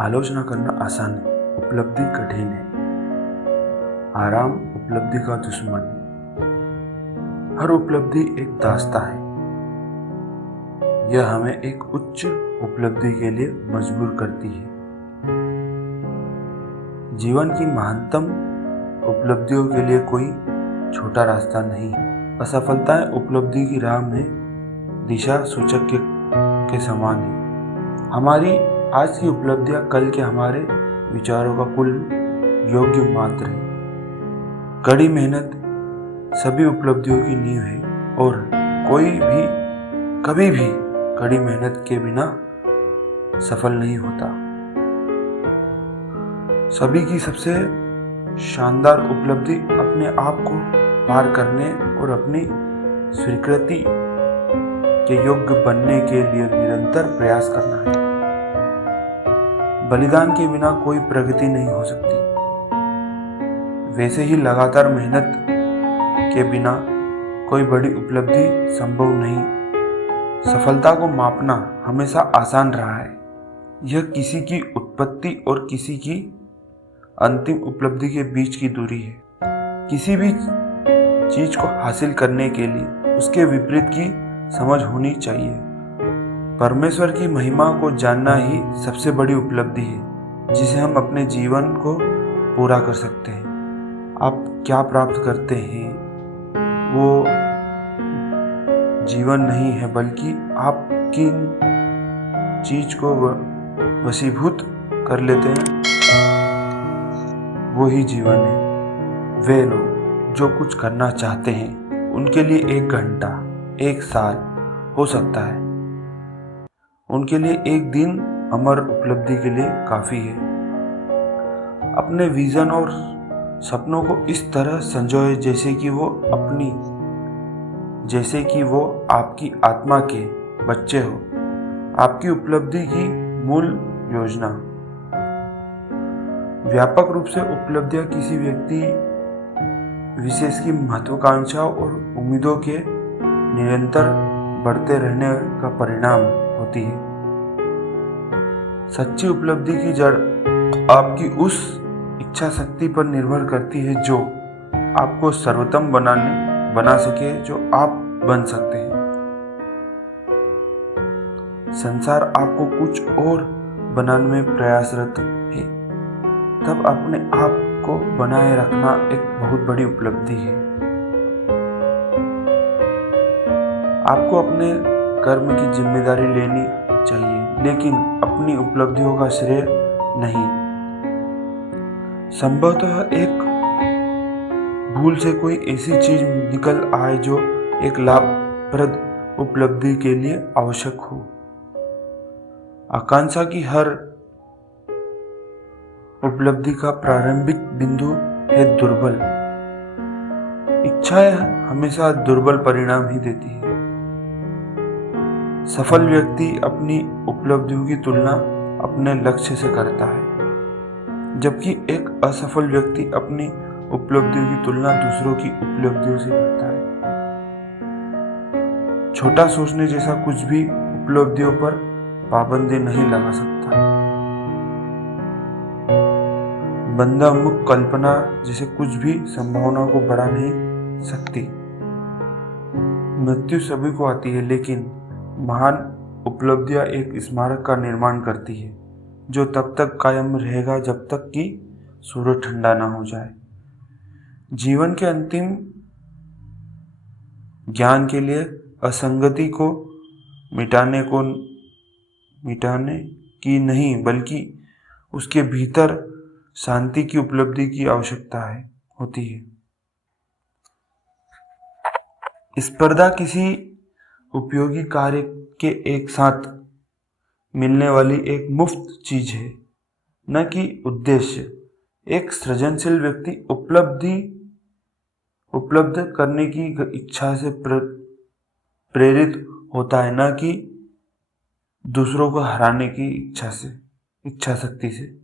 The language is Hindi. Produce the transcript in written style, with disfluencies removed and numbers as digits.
आलोचना करना आसान है, उपलब्धि कठिन है। आराम उपलब्धि का दुश्मन है। हर उपलब्धि एक दास्ता है। यह हमें एक उच्च उपलब्धि के लिए मजबूर करती है। जीवन की महानतम उपलब्धियों के लिए कोई छोटा रास्ता नहीं है। असफलताएं उपलब्धि की राह में दिशा सूचक के समान है। हमारी आज की उपलब्धियां कल के हमारे विचारों का कुल योग्य मात्र है। कड़ी मेहनत सभी उपलब्धियों की नींव है और कोई भी कभी भी कड़ी मेहनत के बिना सफल नहीं होता। सभी की सबसे शानदार उपलब्धि अपने आप को पार करने और अपनी स्वीकृति के योग्य बनने के लिए निरंतर प्रयास करना है। बलिदान के बिना कोई प्रगति नहीं हो सकती। वैसे ही लगातार मेहनत के बिना कोई बड़ी उपलब्धि संभव नहीं। सफलता को मापना हमेशा आसान रहा है। यह किसी की उत्पत्ति और किसी की अंतिम उपलब्धि के बीच की दूरी है। किसी भी चीज को हासिल करने के लिए उसके विपरीत की समझ होनी चाहिए। परमेश्वर की महिमा को जानना ही सबसे बड़ी उपलब्धि है जिसे हम अपने जीवन को पूरा कर सकते हैं। आप क्या प्राप्त करते हैं वो जीवन नहीं है, बल्कि आप किन चीज को वशीभूत कर लेते हैं वो ही जीवन है। वे लोग जो कुछ करना चाहते हैं उनके लिए 1 घंटा 1 साल हो सकता है। उनके लिए 1 दिन अमर उपलब्धि के लिए काफी है। अपने विजन और सपनों को इस तरह संजोए जैसे कि वो आपकी आत्मा के बच्चे हो। आपकी उपलब्धि की मूल योजना। व्यापक रूप से उपलब्धियां किसी व्यक्ति विशेष की महत्वाकांक्षाओं और उम्मीदों के निरंतर बढ़ते रहने का परिणाम होती है। सच्ची उपलब्धि की जड़ आपकी उस इच्छा शक्ति पर निर्भर करती है जो आपको सर्वोत्तम बना सके जो आप बन सकते हैं। संसार आपको कुछ और बनाने में प्रयासरत है, तब अपने आप को बनाए रखना एक बहुत बड़ी उपलब्धि है। आपको अपने कर्म की जिम्मेदारी लेनी चाहिए, लेकिन अपनी उपलब्धियों का श्रेय नहीं। संभवतः एक भूल से कोई ऐसी चीज निकल आए जो एक लाभप्रद उपलब्धि के लिए आवश्यक हो। आकांक्षा की हर उपलब्धि का प्रारंभिक बिंदु है दुर्बल। इच्छाएं हमेशा दुर्बल परिणाम ही देती है। सफल व्यक्ति अपनी उपलब्धियों की तुलना अपने लक्ष्य से करता है, जबकि एक असफल व्यक्ति अपनी उपलब्धियों की तुलना दूसरों की उपलब्धियों से करता है। छोटा सोचने जैसा कुछ भी उपलब्धियों पर पाबंदी नहीं लगा सकता। बंधामुख कल्पना जैसे कुछ भी संभावनाओं को बढ़ा नहीं सकती। मृत्यु सभी को आती है, लेकिन महान उपलब्धियां एक स्मारक का निर्माण करती है जो तब तक कायम रहेगा जब तक कि सूरज ठंडा ना हो जाए। जीवन के अंतिम ज्ञान के लिए असंगति को मिटाने की नहीं, बल्कि उसके भीतर शांति की उपलब्धि की आवश्यकता होती है। स्पर्धा किसी उपयोगी कार्य के एक साथ मिलने वाली एक मुफ्त चीज है, न कि उद्देश्य। एक सृजनशील व्यक्ति उपलब्ध करने की इच्छा से प्रेरित होता है, न कि दूसरों को हराने की इच्छा शक्ति से।